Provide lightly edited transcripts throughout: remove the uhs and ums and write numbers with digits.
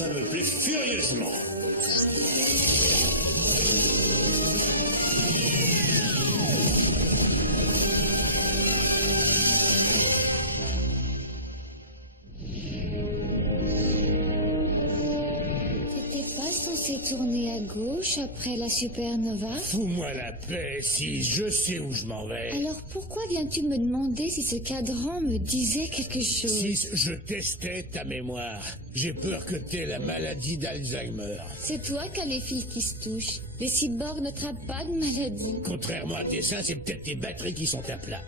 ça me plaît furieusement. Censé tourner à gauche après la supernova? Fous-moi la paix, si je sais où je m'en vais. Alors pourquoi viens-tu me demander si ce cadran me disait quelque chose? Si je testais ta mémoire, j'ai peur que t'aies la maladie d'Alzheimer. C'est toi qui as les fils qui se touchent. Les cyborgs n'attrapent pas de maladie. Contrairement à tes seins, c'est peut-être tes batteries qui sont à plat.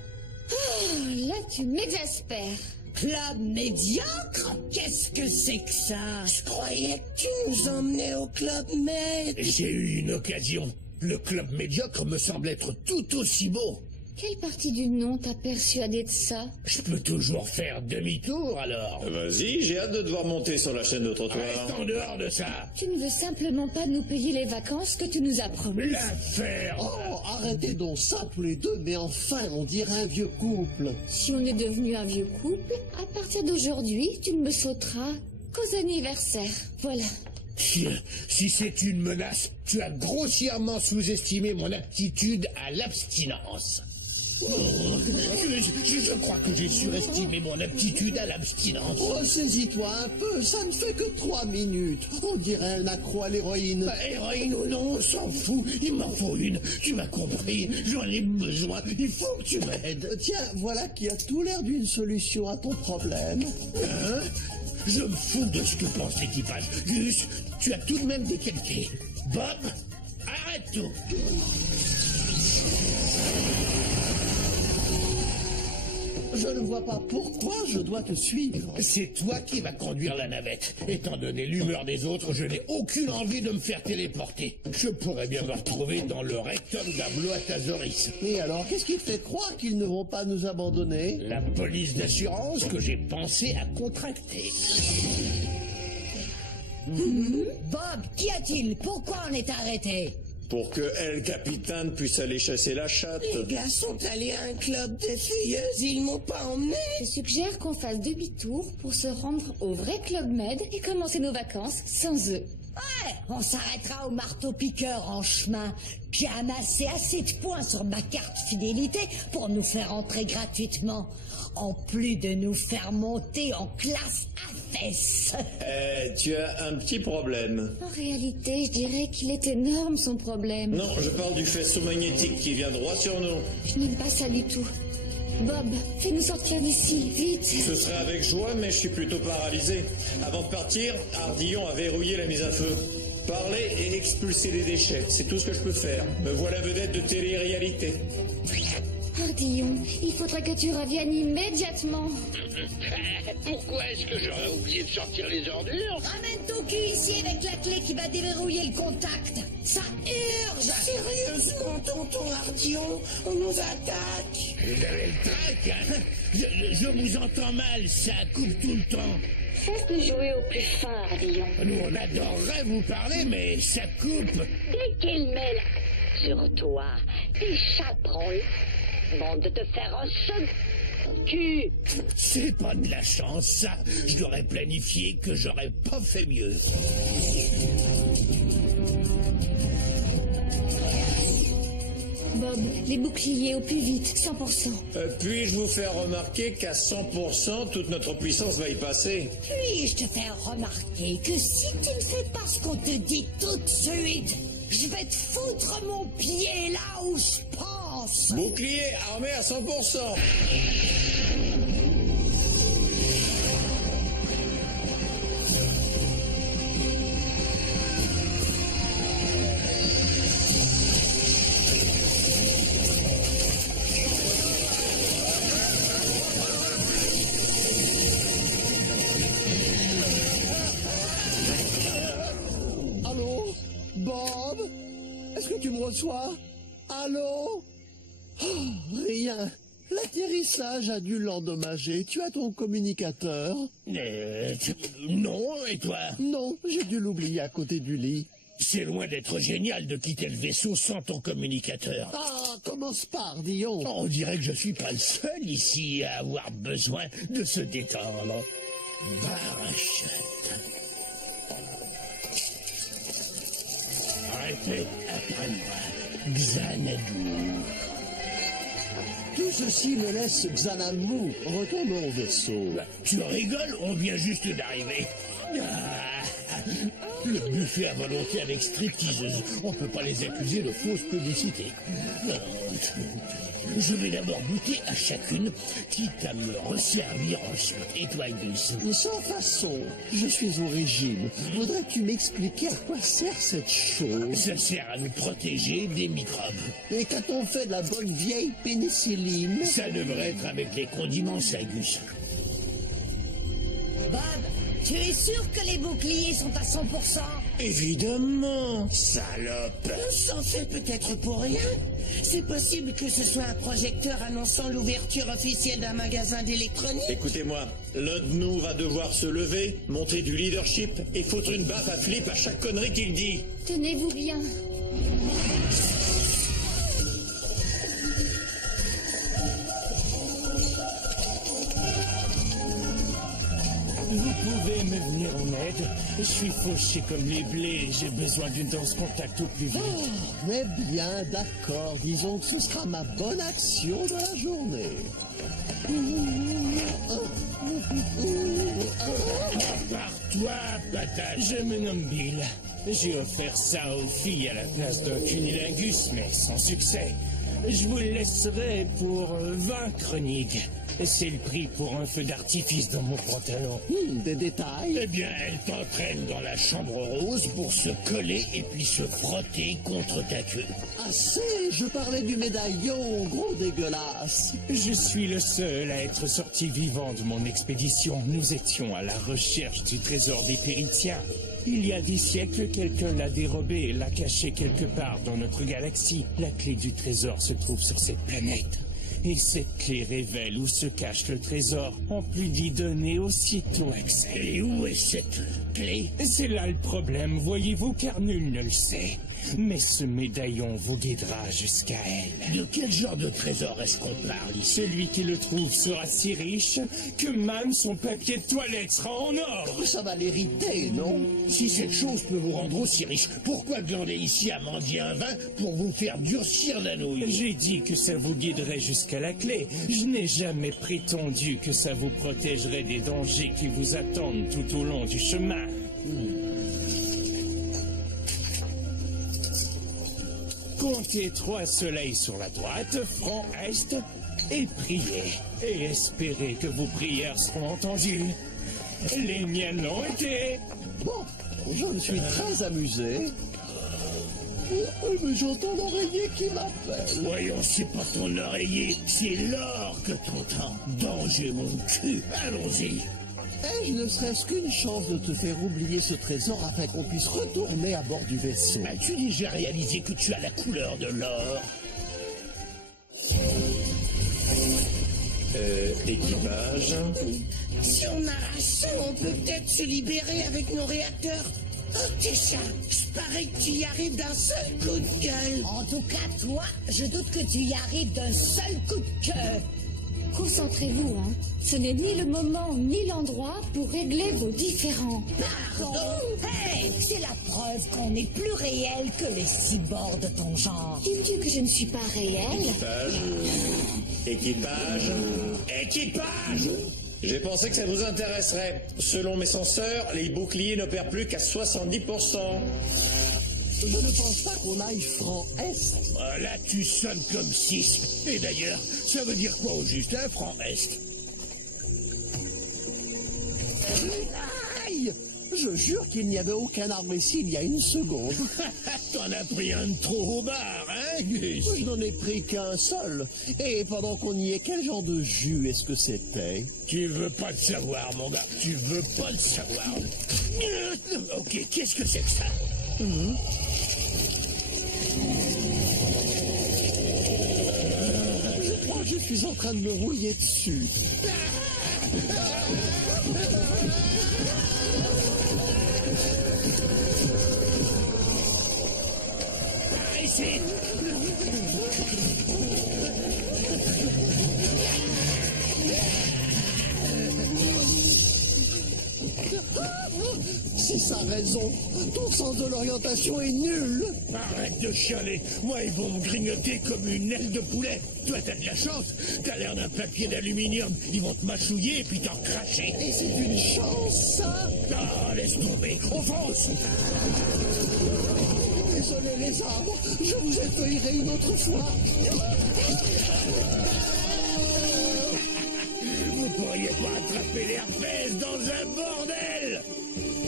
Oh, là tu m'exaspères. Club médiocre? Qu'est-ce que c'est que ça? Je croyais que tu nous emmenais au Club Med. J'ai eu une occasion. Le club médiocre me semble être tout aussi beau. Quelle partie du nom t'a persuadé de ça? Je peux toujours faire demi-tour alors. Vas-y, j'ai hâte de te voir monter sur la chaîne de trottoir. Reste en dehors de ça. Tu ne veux simplement pas nous payer les vacances que tu nous as promises. L'affaire. Oh, arrêtez donc ça tous les deux, mais enfin, on dirait un vieux couple. Si on est devenu un vieux couple, à partir d'aujourd'hui, tu ne me sauteras qu'aux anniversaires. Voilà. Si c'est une menace, tu as grossièrement sous-estimé mon aptitude à l'abstinence. Je crois que j'ai surestimé mon aptitude à l'abstinence. Oh, saisis-toi un peu, ça ne fait que 3 minutes. On dirait un accro à l'héroïne. Héroïne ou non, on s'en fout. Il m'en faut une. Tu m'as compris. J'en ai besoin. Il faut que tu m'aides. Tiens, voilà qui a tout l'air d'une solution à ton problème. Hein? Je me fous de ce que pense l'équipage. Gus, tu as tout de même décalqué. Bob, arrête tout. Je ne vois pas pourquoi je dois te suivre. C'est toi qui vas conduire la navette. Étant donné l'humeur des autres, je n'ai aucune envie de me faire téléporter. Je pourrais bien me retrouver dans le rectum d'Abloatazoris. Et alors, qu'est-ce qui te fait croire qu'ils ne vont pas nous abandonner? La police d'assurance que j'ai pensé à contracter. Bob, qu'y a-t-il? Pourquoi on est arrêté? Pour que El Capitan puisse aller chasser la chatte. Les gars sont allés à un club de feuilleuses, ils m'ont pas emmené. Je suggère qu'on fasse demi-tour pour se rendre au vrai Club Med et commencer nos vacances sans eux. Ouais, on s'arrêtera au marteau-piqueur en chemin. J'ai amassé assez de points sur ma carte fidélité pour nous faire entrer gratuitement. En plus de nous faire monter en classe à fesses. Tu as un petit problème. En réalité, je dirais qu'il est énorme son problème. Non, je parle du faisceau magnétique qui vient droit sur nous. Je n'aime pas ça du tout. Bob, fais-nous sortir d'ici, vite. Ce serait avec joie, mais je suis plutôt paralysé. Avant de partir, Ardillon a verrouillé la mise à feu. Parler et expulser les déchets, c'est tout ce que je peux faire. Me voilà vedette de télé-réalité. Ardillon, il faudrait que tu reviennes immédiatement. Pourquoi est-ce que j'aurais oublié de sortir les ordures? Ramène ton cul ici avec la clé qui va déverrouiller le contact. Ça urge. Sérieusement, tonton Ardillon, on nous attaque. Vous avez le trac, hein? Je vous entends mal, ça coupe tout le temps. Cesse de jouer au plus fin, Ardillon. Nous, on adorerait vous parler, mais ça coupe. Dès qu'il met la sur toi, des chaperons, bande de te faire un seul cul. C'est pas de la chance, ça. Je l'aurais planifié que j'aurais pas fait mieux. Bob, les boucliers au plus vite, 100%. Puis-je vous faire remarquer qu'à 100%, toute notre puissance va y passer? Puis-je te faire remarquer que si tu ne fais pas ce qu'on te dit tout de suite, je vais te foutre mon pied là où je pense. Bouclier armé à 100%. Allô? Bob? Est-ce que tu me reçois? Allô? Oh, rien. L'atterrissage a dû l'endommager. Tu as ton communicateur? Non, et toi? Non, j'ai dû l'oublier à côté du lit. C'est loin d'être génial de quitter le vaisseau sans ton communicateur. Ah, commence pas, Ardillon. On dirait que je suis pas le seul ici à avoir besoin de se détendre. Barachette. Répète après moi. Xanadu. Tout ceci me laisse Xanadu. Retournons au vaisseau. Bah, tu rigoles, on vient juste d'arriver. Ah, le buffet à volonté avec stripteaseuse. On peut pas les accuser de fausse publicité. Je vais d'abord goûter à chacune, quitte à me resservir ensuite. Et toi, Gus? Sans façon. Je suis au régime. Voudrais-tu m'expliquer à quoi sert cette chose? Ça sert à nous protéger des microbes. Et qu'a-t-on fait de la bonne vieille pénicilline? Ça devrait être avec les condiments, ça, Gus. Bob, tu es sûr que les boucliers sont à 100%? Évidemment, salope. On s'en fait peut-être pour rien. C'est possible que ce soit un projecteur annonçant l'ouverture officielle d'un magasin d'électronique. Écoutez-moi, l'un de nous va devoir se lever, montrer du leadership et foutre une baffe à Flip à chaque connerie qu'il dit. Tenez-vous bien. Vous pouvez me venir en aide. Je suis fauché comme les blés. J'ai besoin d'une danse contact au plus vite. Oh, mais bien, d'accord. Disons que ce sera ma bonne action de la journée. Par-toi, patate. Je me nomme Bill. J'ai offert ça aux filles à la place d'un cunilingus, mais sans succès. Je vous le laisserai pour 20 chroniques. C'est le prix pour un feu d'artifice dans mon pantalon. Des détails? Eh bien, elle t'entraîne dans la chambre rose pour se coller et puis se frotter contre ta queue. Assez, je parlais du médaillon, gros dégueulasse. Je suis le seul à être sorti vivant de mon expédition. Nous étions à la recherche du trésor des Péritiens. Il y a 10 siècles, quelqu'un l'a dérobé et l'a caché quelque part dans notre galaxie. La clé du trésor se trouve sur cette planète. Et cette clé révèle où se cache le trésor, en plus d'y donner aussitôt accès. Et où est cette clé? C'est là le problème, voyez-vous, car nul ne le sait. Mais ce médaillon vous guidera jusqu'à elle. De quel genre de trésor est-ce qu'on parle ici? Celui qui le trouve sera si riche que même son papier de toilette sera en or. Ça va l'irriter, non? Si cette chose peut vous rendre aussi riche, pourquoi glander ici à mendier un vin pour vous faire durcir la nouille? J'ai dit que ça vous guiderait jusqu'à la clé. Je n'ai jamais prétendu que ça vous protégerait des dangers qui vous attendent tout au long du chemin. Comptez 3 soleils sur la droite, front est, et priez. Et espérez que vos prières seront entendues. Les miennes l'ont été. Bon, je me suis très amusé. Mais j'entends l'oreiller qui m'appelle. Voyons, c'est pas ton oreiller, c'est l'or que t'entends. Danger, mon cul, allons-y. Ai-je ne serait-ce qu'une chance de te faire oublier ce trésor afin qu'on puisse retourner à bord du vaisseau? As-tu déjà réalisé que tu as la couleur de l'or? Équipage. Si on arrache ça, on peut peut-être se libérer avec nos réacteurs. Oh, Tisha, je parie que tu y arrives d'un seul coup de gueule. En tout cas, toi, je doute que tu y arrives d'un seul coup de queue. Concentrez-vous, hein. Ce n'est ni le moment ni l'endroit pour régler vos différends. Pardon? Hey, c'est la preuve qu'on est plus réel que les cyborgs de ton genre. Dis-tu que je ne suis pas réelle? Équipage. Équipage. J'ai pensé que ça vous intéresserait. Selon mes senseurs, les boucliers n'opèrent plus qu'à 70%. Je ne pense pas qu'on aille franc est. Ah, là, tu sonnes comme 6. Et d'ailleurs, ça veut dire quoi au juste, un franc est? Aïe! Je jure qu'il n'y avait aucun arbre ici il y a une seconde. T'en as pris un de trop au bar, hein, Gus? Je n'en ai pris qu'un seul. Et pendant qu'on y est, quel genre de jus est-ce que c'était? Tu veux pas le savoir, mon gars. Tu veux pas le savoir. Ok, qu'est-ce que c'est que ça? Je crois que je suis en train de me rouiller dessus. Ici. Francis a raison. Ton sens de l'orientation est nul. Arrête de chialer. Moi, ils vont me grignoter comme une aile de poulet. Toi, t'as de la chance. T'as l'air d'un papier d'aluminium. Ils vont te mâchouiller et puis t'en cracher. Et c'est une chance, ça. Ah, laisse tomber. On fonce. Désolé les arbres, je vous accueillerai une autre fois. Vous pourriez pas attraper l'herpès dans un bordel.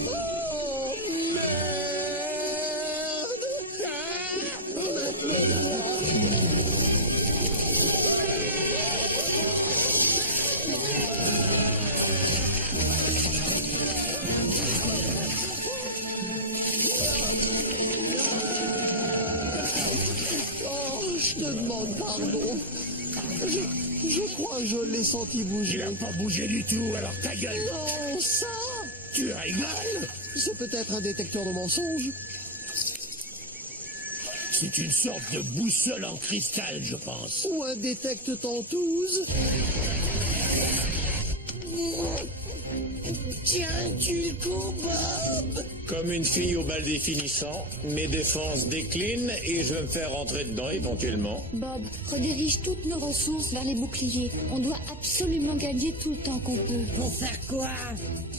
Oh, merde. Oh, je te demande pardon. Je crois que je l'ai senti Il bouger. a pas bougé du tout, alors ta gueule. Non, ça, Tu rigoles? c'est peut-être un détecteur de mensonges. C'est une sorte de boussole en cristal, je pense. Ou un détecte-tentouse. Tiens, tu le coup, Bob. Comme une fille au bal définissant, mes défenses déclinent et je vais me faire rentrer dedans éventuellement. Bob, redirige toutes nos ressources vers les boucliers. On doit absolument gagner tout le temps qu'on peut. Pour faire quoi?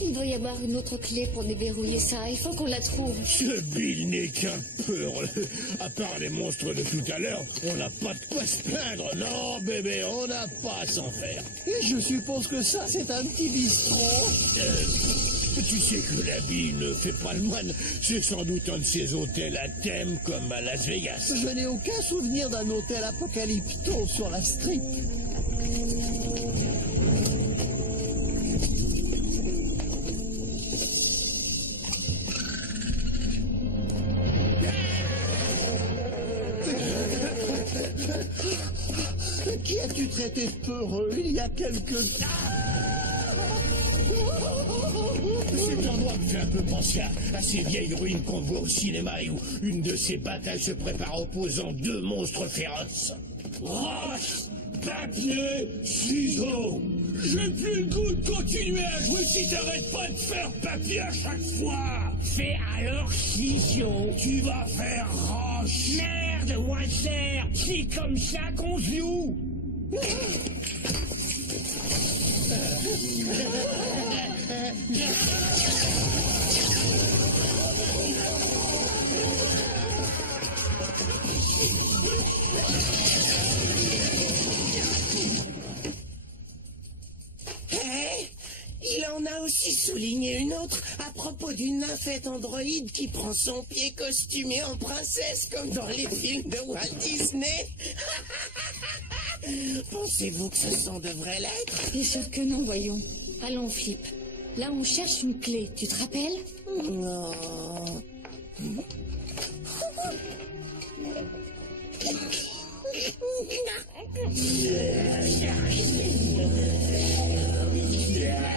Il doit y avoir une autre clé pour déverrouiller ça. Il faut qu'on la trouve. Ce Bill n'est qu'un peureux. À part les monstres de tout à l'heure, on n'a pas de quoi se plaindre. Non, bébé, on n'a pas à s'en faire. Et je suppose que ça, c'est un petit bistrot. Tu sais que l'habit ne fait pas le moine. C'est sans doute un de ces hôtels à thème comme à Las Vegas. Je n'ai aucun souvenir d'un hôtel apocalypto sur la strip. Qui as-tu traité de peureux il y a quelques... Cet endroit me fait un peu penser à ces vieilles ruines qu'on voit au cinéma et où une de ces batailles se prépare opposant deux monstres féroces. Roche, papier, ciseaux. J'ai plus le goût de continuer à jouer si t'arrêtes pas de faire papier à chaque fois. Fais alors ciseaux. Tu vas faire roche. Merde, Walter, c'est comme ça qu'on joue. Il en a aussi souligné une autre à propos d'une nymphette androïde qui prend son pied costumé en princesse comme dans les films de Walt Disney. Pensez-vous que ce son devrait l'être? Bien sûr que non, voyons. Allons, Flip. Là, on cherche une clé. Tu te rappelles? Non.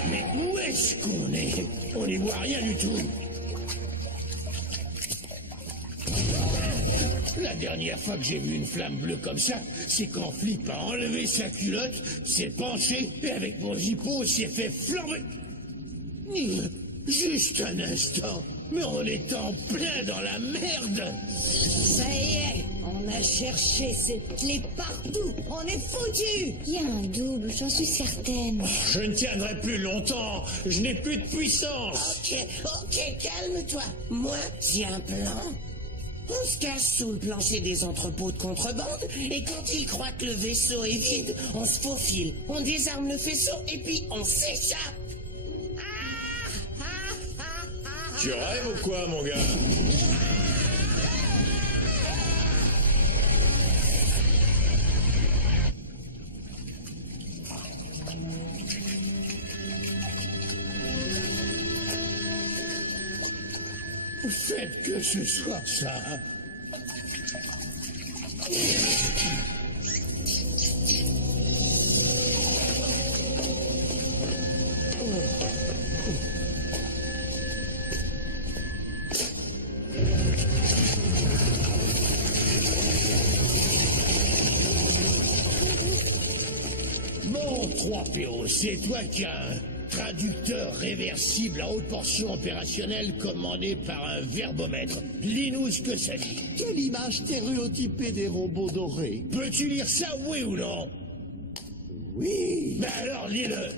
Mais où est-ce qu'on est? On n'y voit rien du tout. La dernière fois que j'ai vu une flamme bleue comme ça, c'est quand Flip a enlevé sa culotte, s'est penché et avec mon zippo s'est fait flamber. Juste un instant, mais on est en plein dans la merde. Ça y est, on a cherché cette clé partout. On est foutus. Il y a un double, j'en suis certaine. Je ne tiendrai plus longtemps, je n'ai plus de puissance. Ok, calme-toi. Moi, j'ai un plan. On se cache sous le plancher des entrepôts de contrebande, et quand ils croient que le vaisseau est vide, on se faufile, on désarme le faisceau, et puis on s'échappe. Tu rêves ou quoi, mon gars? Faites que ce soit ça. Bon, 3PO, c'est toi qui as traducteur réversible à haute portion opérationnelle commandé par un verbomètre. Lis-nous ce que ça dit. Quelle image stéréotypée des robots dorés. Peux-tu lire ça, oui ou non? Oui. Ben alors, lis-le.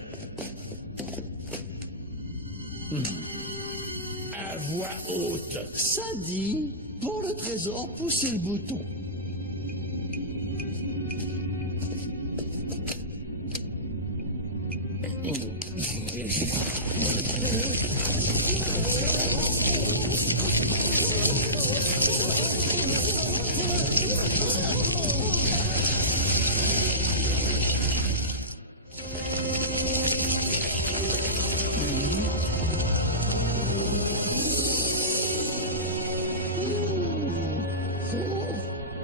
À voix haute. Ça dit, pour le trésor, poussez le bouton.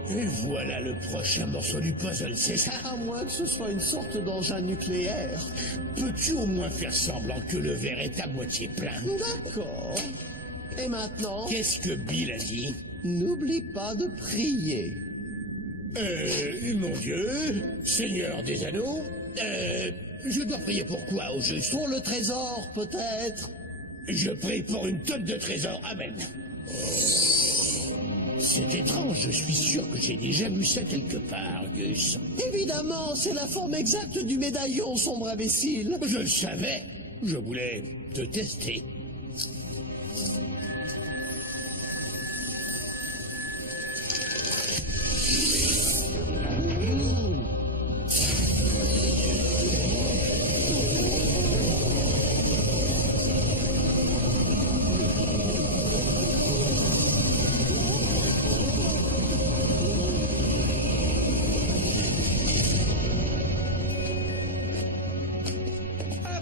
Et voilà le prochain morceau du puzzle, c'est ça? À moins que ce soit une sorte d'engin nucléaire. Peux-tu au moins faire semblant que le verre est à moitié plein? D'accord. Et maintenant, Qu'est-ce que Bill a dit? n'oublie pas de prier. Mon Dieu, Seigneur des Anneaux, je dois prier pour quoi au juste? Pour le trésor, peut-être. Je prie pour une tonne de trésors, amen. C'est étrange, je suis sûr que j'ai déjà vu ça quelque part, Gus. Évidemment, c'est la forme exacte du médaillon, sombre imbécile. Je le savais, je voulais te tester.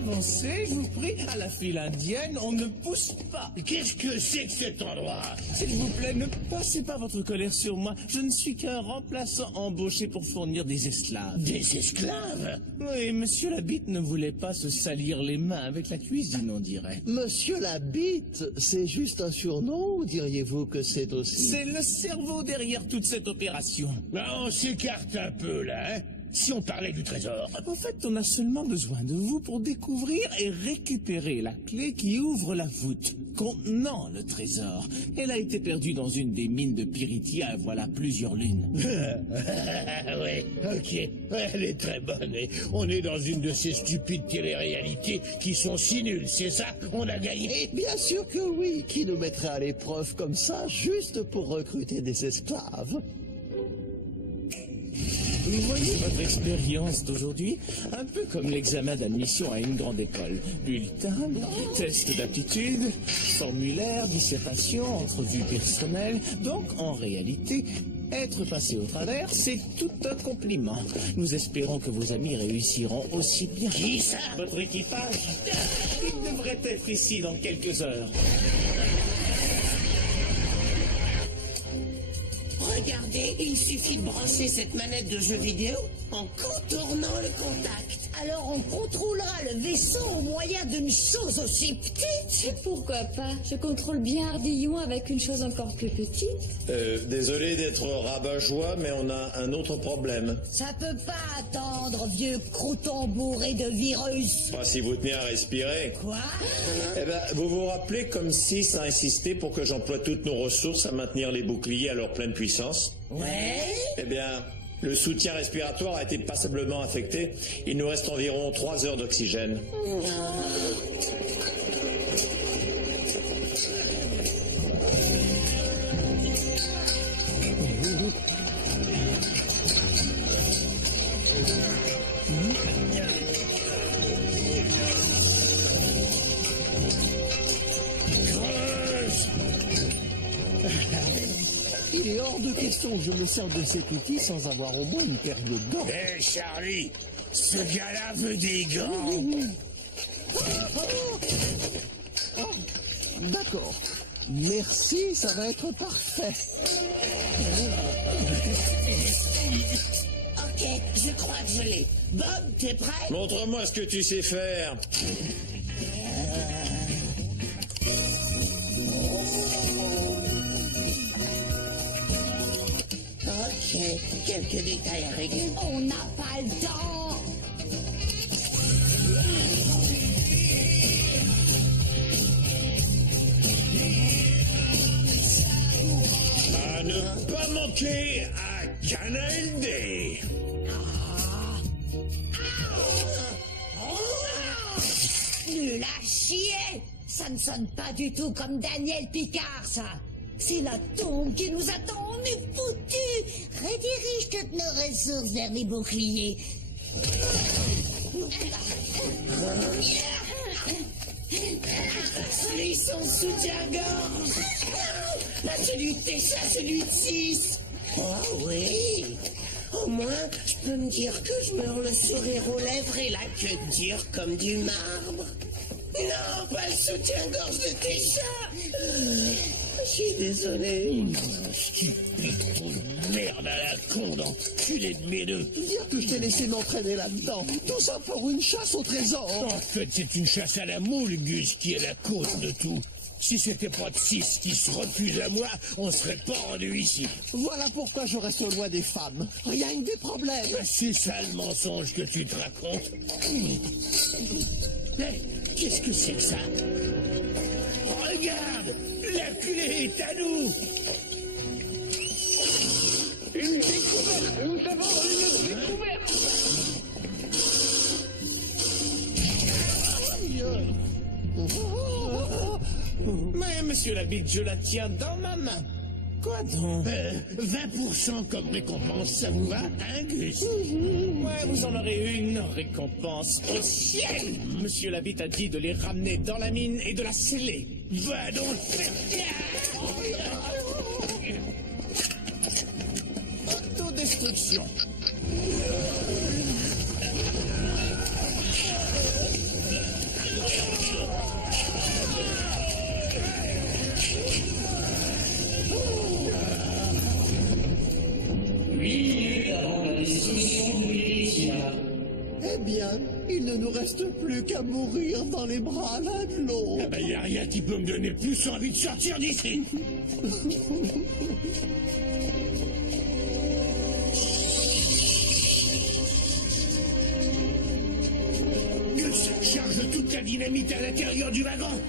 Avancez, je vous prie. À la file indienne, on ne pousse pas. Qu'est-ce que c'est que cet endroit? S'il vous plaît, ne passez pas votre colère sur moi. Je ne suis qu'un remplaçant embauché pour fournir des esclaves. Des esclaves? Oui, monsieur Labitte ne voulait pas se salir les mains avec la cuisine, on dirait. Monsieur la bite, c'est juste un surnom ou diriez-vous que c'est aussi... C'est le cerveau derrière toute cette opération. Ben, on s'écarte un peu, là, hein? Si on parlait du trésor. En fait, on a seulement besoin de vous pour découvrir et récupérer la clé qui ouvre la voûte contenant le trésor. Elle a été perdue dans une des mines de Piritia, voilà plusieurs lunes. Oui, ok. Elle est très bonne. Et on est dans une de ces stupides téléréalités qui sont si nulles, c'est ça? On a gagné? Bien sûr que oui, qui nous mettrait à l'épreuve comme ça, juste pour recruter des esclaves? Vous voyez votre expérience d'aujourd'hui, un peu comme l'examen d'admission à une grande école. Bulletin, test d'aptitude, formulaire, dissertation, entrevue personnelle. Donc, en réalité, être passé au travers, c'est tout un compliment. Nous espérons que vos amis réussiront aussi bien. Qui ça? Votre équipage, il devrait être ici dans quelques heures. Regardez, il suffit de brancher cette manette de jeu vidéo en contournant le contact. Alors on contrôlera le vaisseau au moyen d'une chose aussi petite. Pourquoi pas? Je contrôle bien Ardillon avec une chose encore plus petite. Désolé d'être rabat-joie, mais on a un autre problème. Ça peut pas attendre, vieux crouton bourré de virus. Pas si vous tenez à respirer. Quoi? Eh ben, vous vous rappelez comme SIS a insisté pour que j'emploie toutes nos ressources à maintenir les boucliers à leur pleine puissance? Ouais? Eh bien, le soutien respiratoire a été passablement affecté. Il nous reste environ 3 heures d'oxygène. Il est hors de question que je me serve de cet outil sans avoir au moins une paire de gants. Hé, Charlie, ce gars-là veut des gants. D'accord. Merci, ça va être parfait. Ok, je crois que je l'ai. Bob, t'es prêt? Montre-moi ce que tu sais faire. Ok, quelques détails à régler. On n'a pas le temps. manqué à Canaïdé. Nul à chier! Ça ne sonne pas du tout comme Daniel Picard, ça! C'est la tombe qui nous attend, on est foutus! Redirige toutes nos ressources vers les boucliers. Lui, son soutien-gorge. Là, celui de Técha, celui de 6. Oh oui. Au moins, je peux me dire que je meurs le sourire aux lèvres et la queue dure comme du marbre. Non, pas le soutien-gorge de Técha. Je suis désolé. Stupide trou de merde à la con d'enculé de mes deux. Dire que je t'ai laissé m'entraîner là-dedans. Tout ça pour une chasse au trésor. En fait, c'est une chasse à la moule, Gus, qui est la cause de tout. Si c'était pas de 6 qui se refuse à moi, on serait pas rendu ici. Voilà pourquoi je reste loin des femmes. Rien que des problèmes. C'est ça le mensonge que tu te racontes. Hey, qu'est-ce que c'est que ça? Regarde, la clé est à nous. Une découverte. Nous avons une découverte. Mais, monsieur Labitte, je la tiens dans ma main. Quoi donc? 20% comme récompense, ça vous va, hein, Gus? Ouais, vous en aurez une récompense au ciel. Monsieur Labitte a dit de les ramener dans la mine et de la sceller. Va donc faire Autodestruction. Eh bien, il ne nous reste plus qu'à mourir dans les bras l'un de l'autre. Ben, y a rien qui peut me donner plus envie de sortir d'ici. Gus, charge toute la dynamite à l'intérieur du wagon.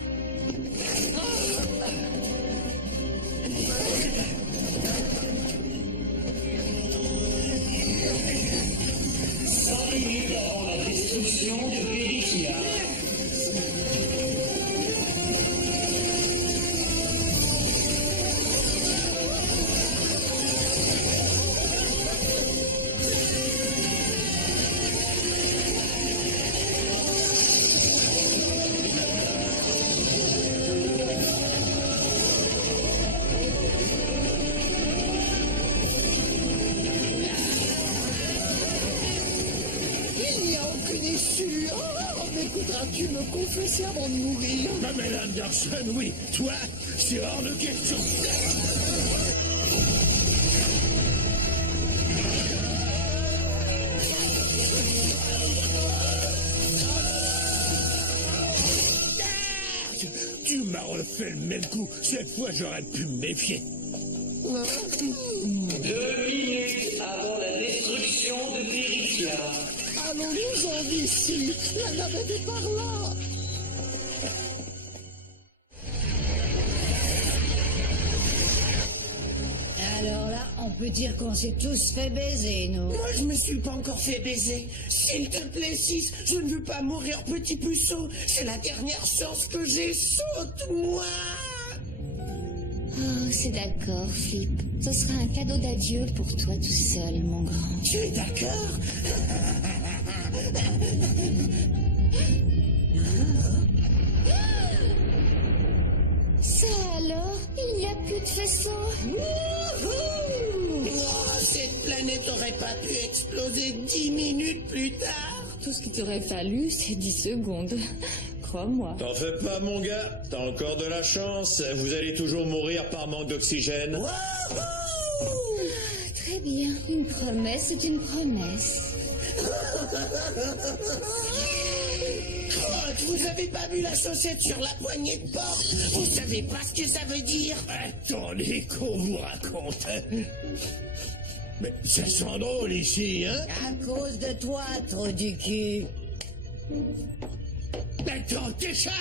Il n'y a aucune issue. Oh, m'écouteras-tu me confesser avant de mourir? Pamela Anderson, oui. Toi, c'est hors de question. Tu m'as refait le même coup. Cette fois, j'aurais pu me méfier. 2 minutes avant la destruction de Péritia. Allons-nous-en d'ici. La navette est par là. Alors là, on peut dire qu'on s'est tous fait baiser, nous. Moi, je me suis pas encore fait baiser. S'il te plaît, 6, je ne veux pas mourir, petit puceau. C'est la dernière chance que j'ai. Saute-moi. Oh, c'est d'accord, Flip. Ce sera un cadeau d'adieu pour toi tout seul, mon grand. Tu es d'accord? Ça alors? Il n'y a plus de faisceau? Wouhou! Oh, cette planète aurait pas pu exploser 10 minutes plus tard. Tout ce qu'il t'aurait fallu, c'est 10 secondes. Crois-moi. T'en fais pas, mon gars. T'as encore de la chance. Vous allez toujours mourir par manque d'oxygène. Wouhou! Très bien. Une promesse, c'est une promesse. Crotte, vous avez pas vu la chaussette sur la poignée de porte? Vous savez pas ce que ça veut dire? Attendez qu'on vous raconte. Mais ça sent drôle ici, hein? À cause de toi, trou du cul. Attends, Técha!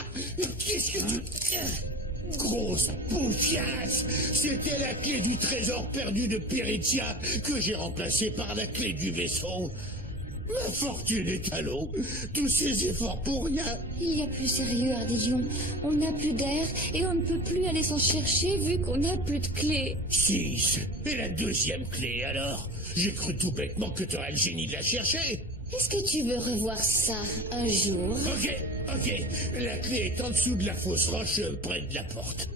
Qu'est-ce que tu... Grosse poufiasse! C'était la clé du trésor perdu de Peritia que j'ai remplacée par la clé du vaisseau. Ma fortune est à l'eau. Tous ces efforts pour rien. Il y a plus sérieux, Ardillion. On n'a plus d'air et on ne peut plus aller s'en chercher vu qu'on n'a plus de clé. 6. Et la deuxième clé, alors? J'ai cru tout bêtement que tu aurais le génie de la chercher. Est-ce que tu veux revoir ça un jour? Ok. La clé est en dessous de la fausse roche, près de la porte.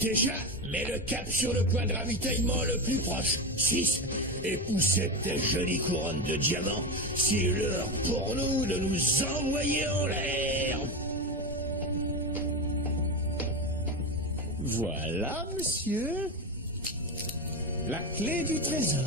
Déjà, mets le cap sur le point de ravitaillement le plus proche. 6. Et poussez ta jolie couronne de diamants. C'est l'heure pour nous de nous envoyer en l'air. Voilà, monsieur. La clé du trésor.